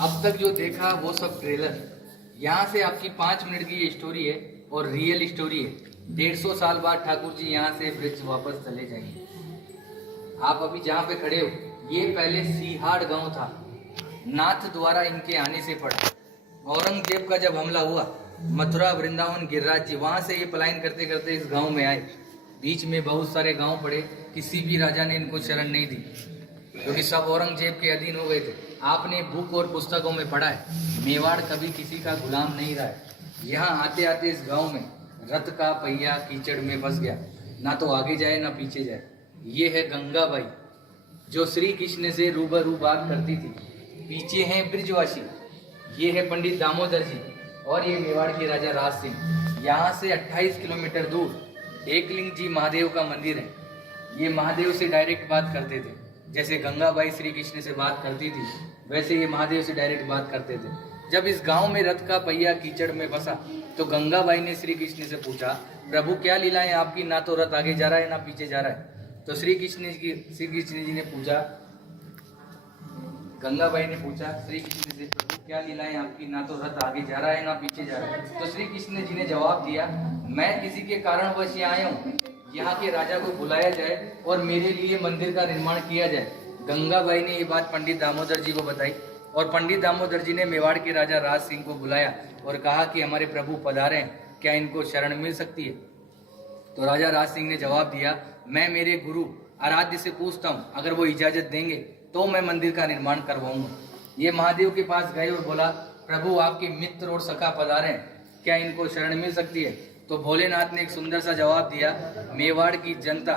अब तक जो देखा वो सब ट्रेलर। यहाँ से आपकी 5 मिनट की ये स्टोरी है और रियल स्टोरी है। 150 साल बाद ठाकुर जी यहाँ से ब्रिज वापस चले जाएंगे। आप अभी जहाँ पे खड़े हो, ये पहले सीहाड़ गांव था। नाथ द्वारा इनके आने से पड़ा। औरंगजेब का जब हमला हुआ, मथुरा वृंदावन गिरिराज जी वहां से ये पलायन करते करते इस गांव में आए। बीच में बहुत सारे गांव पड़े, किसी भी राजा ने इनको शरण नहीं दी क्योंकि सब औरंगजेब के अधीन हो गए थे। आपने बुक और पुस्तकों में पढ़ा है, मेवाड़ कभी किसी का गुलाम नहीं रहा है। यहाँ आते आते इस गांव में रथ का पहिया कीचड़ में फंस गया, ना तो आगे जाए ना पीछे जाए। ये है गंगाबाई जो श्री कृष्ण से रूबरू बात करती थी। पीछे हैं ब्रिजवासी, ये है पंडित दामोदर जी और ये मेवाड़ के राजा राज सिंह। यहाँ से 28 किलोमीटर दूर एकलिंग जी महादेव का मंदिर है। ये महादेव से डायरेक्ट बात करते थे, जैसे गंगाबाई श्री कृष्ण से बात करती थी वैसे ये महादेव से डायरेक्ट बात करते थे। जब इस गांव में रथ का पहिया कीचड़ में फंसा तो गंगाबाई ने श्री कृष्ण से पूछा, प्रभु क्या लीला है आपकी, ना तो रथ आगे जा रहा है ना पीछे जा रहा है। तो श्री कृष्ण जी ने पूछा, गंगाबाई ने पूछा श्री कृष्ण से, प्रभु क्या लीला है आपकी, ना तो रथ आगे जा रहा है ना पीछे जा रहा है। तो श्री कृष्ण जी ने जवाब दिया, मैं किसी के कारणवश यहाँ आया हूँ, यहाँ के राजा को बुलाया जाए और मेरे लिए मंदिर का निर्माण किया जाए। गंगाबाई ने ये बात पंडित दामोदर जी को बताई और पंडित दामोदर जी ने मेवाड़ के राजा राज सिंह को बुलाया और कहा कि हमारे प्रभु पधारे हैं, क्या इनको शरण मिल सकती है। तो राजा राज सिंह ने जवाब दिया, मैं मेरे गुरु आराध्य से पूछता हूँ, अगर वो इजाजत देंगे तो मैं मंदिर का निर्माण करवाऊंगा। ये महादेव के पास गए और बोला, प्रभु आपके मित्र और सखा पधारे हैं, क्या इनको शरण मिल सकती है। तो भोलेनाथ ने एक सुंदर सा जवाब दिया, मेवाड़ की जनता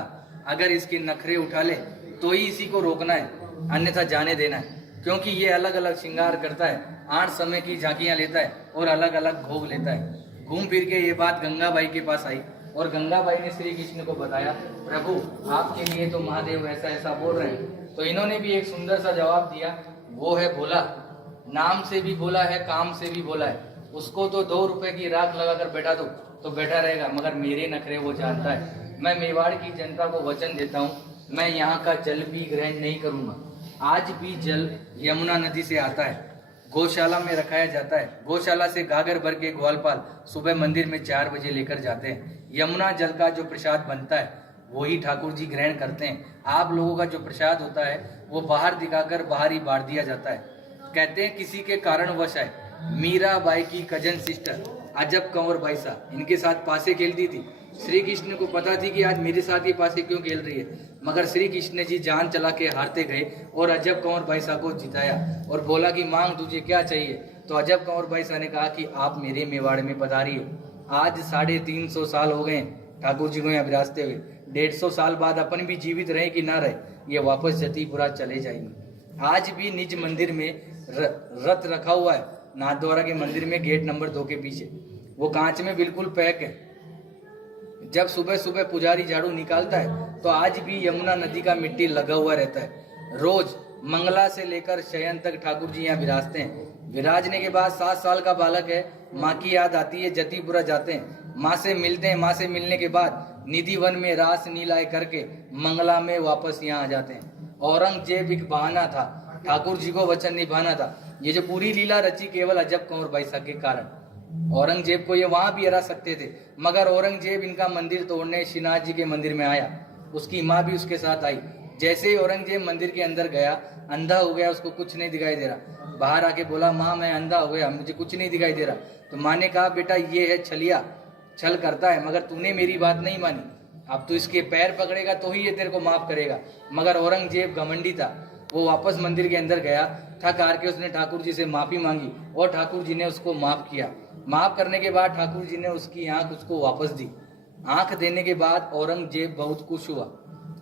अगर इसके नखरे उठा ले तो ही इसी को रोकना है, अन्यथा जाने देना है, क्योंकि ये अलग अलग श्रृंगार करता है, 8 समय की झांकियां लेता है और अलग अलग भोग लेता है। घूम फिर के ये बात गंगाबाई के पास आई और गंगाबाई ने श्री कृष्ण को बताया, प्रभु आपके लिए तो महादेव ऐसा ऐसा बोल रहे हैं। तो इन्होंने भी एक सुंदर सा जवाब दिया, वो है भोला, नाम से भी भोला है, काम से भी भोला है। उसको तो 2 रुपए की राख लगाकर बैठा दो तो बैठा रहेगा, मगर मेरे नखरे वो जानता है। मैं मेवाड़ की जनता को वचन देता हूँ, मैं यहाँ का जल भी ग्रहण नहीं करूंगा। आज भी जल यमुना नदी से आता है, गौशाला में रखाया जाता है। गौशाला से गागर भर के ग्वालपाल सुबह मंदिर में 4 बजे लेकर जाते हैं। यमुना जल का जो प्रसाद बनता है वही ठाकुर जी ग्रहण करते हैं। आप लोगों का जो प्रसाद होता है वो बाहर दिखाकर बाहर ही बांट दिया जाता है। कहते हैं किसी के कारणवश है, मीराबाई की कजन सिस्टर अजब कंवर बाईसा इनके साथ पासे खेलती थी। श्री कृष्ण को पता थी कि आज मेरे साथ ये पासे क्यों खेल रही है, मगर श्री कृष्ण जी जान चला के हारते गए और अजब कंवर बाईसा को जिताया और बोला कि मांग तुझे क्या चाहिए। तो अजब कंवर बाईसा ने कहा कि आप मेरे मेवाड़ में पधारी हो। आज 350 साल हो गए ठाकुर जी को यहाँ विराजते हुए। 150 साल बाद अपन भी जीवित रहे कि ना रहे, ये वापस जतीपुरा चले जाएंगे। आज भी निज मंदिर में रथ रखा हुआ है, नाथद्वारा के मंदिर में गेट नंबर 2 के पीछे। वो कांच में बिल्कुल पैक है। जब सुबह सुबह पुजारी झाड़ू निकालता है तो आज भी यमुना नदी का मिट्टी लगा हुआ रहता है। रोज मंगला से लेकर शयन तक ठाकुर जी यहाँ विराजते हैं। विराजने के बाद 7 साल का बालक है, माँ की याद आती है, जतीपुरा जाते हैं, माँ से मिलते हैं। माँ से मिलने के बाद निधि वन में रास नीलाए करके मंगला में वापस यहाँ आ जाते हैं। औरंगजेब एक बहाना था, ठाकुर जी को वचन निभाना था। ये जो पूरी लीला रची केवल अजब कंवर बाईसा के कारण। औरंगजेब को ये वहां भी हरा सकते थे, मगर औरंगजेब इनका मंदिर तोड़ने श्रीनाथ जी के मंदिर में आया। उसकी माँ भी उसके साथ आई। जैसे ही औरंगजेब मंदिर के अंदर गया, अंधा हो गया, उसको कुछ नहीं दिखाई दे रहा। बाहर आके बोला, माँ मैं अंधा हो गया, मुझे कुछ नहीं दिखाई दे रहा। तो माँ ने कहा, बेटा ये है छलिया, छल करता है, मगर तूने मेरी बात नहीं मानी। अब तू इसके पैर पकड़ेगा तो ही ये तेरे को माफ करेगा। मगर औरंगजेब घमंडी था, वो वापस मंदिर के अंदर गया, थक हार के उसने ठाकुर जी से माफी मांगी और ठाकुर जी ने उसको माफ किया। माफ करने के बाद ठाकुर जी ने उसकी आंख उसको वापस दी। आंख देने के बाद औरंगजेब बहुत खुश हुआ।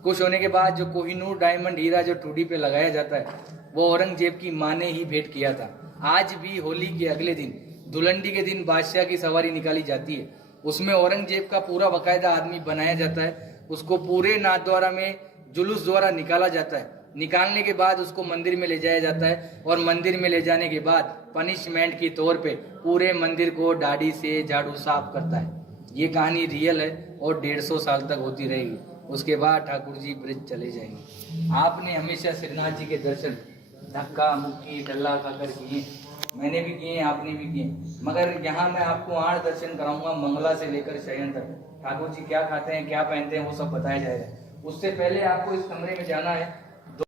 खुश होने के बाद जो कोहिनूर डायमंड हीरा जो ठुडी पे लगाया जाता है वो औरंगजेब की माँ ने ही भेंट किया था। आज भी होली के अगले दिन, धुलंडी के दिन बादशाह की सवारी निकाली जाती है। उसमें औरंगजेब का पूरा बाकायदा आदमी बनाया जाता है। उसको पूरे नाथद्वारा में जुलूस द्वारा निकाला जाता है। निकालने के बाद उसको मंदिर में ले जाया जाता है और मंदिर में ले जाने के बाद पनिशमेंट के तौर पे पूरे मंदिर को दाढ़ी से झाड़ू साफ करता है। ये कहानी रियल है और 150 साल तक होती रहेगी। उसके बाद ठाकुर जी ब्रिज चले जाएंगे। आपने हमेशा श्रीनाथ जी के दर्शन धक्का मुक्की डल्ला खाकर किए, मैंने भी किए, आपने भी किए। मगर यहाँ मैं आपको 8 दर्शन कराऊंगा, मंगला से लेकर शयन तक। ठाकुर जी क्या खाते हैं, क्या पहनते हैं, वो सब बताया जाएगा। उससे पहले आपको इस कमरे में जाना है।